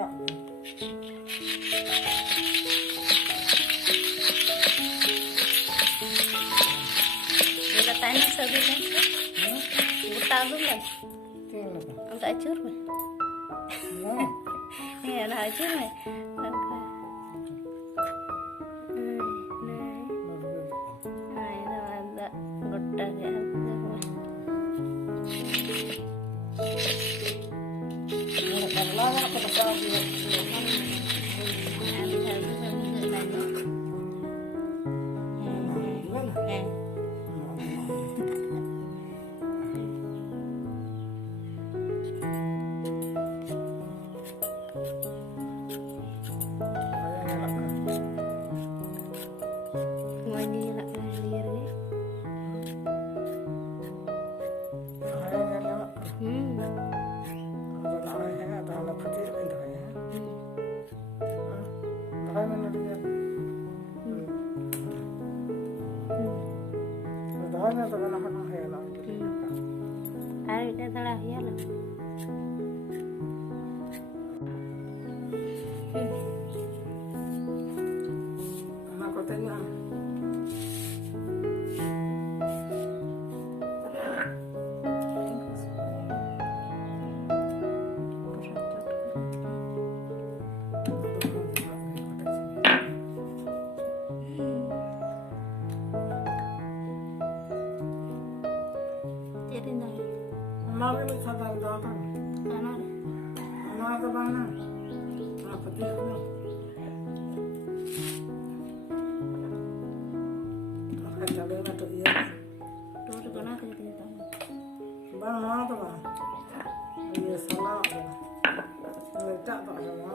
Kak. Udah tanya sebelumnya. Buta dulu. Tinggal apa? Untuk acur mah. Nah, Iya, nah acur mah. Nah, itu ada goda ya. kalau lama kita sabi. Hari dah telah ya lah. Anak kotanya. Jadi dah. Mari kita sadar datang. Karena Anak ke mana? Apa dia? Akan jalan atau iya? tu kena kerja kita. Bang mana tu bang? Iya salah tu. Letak tak ada mana.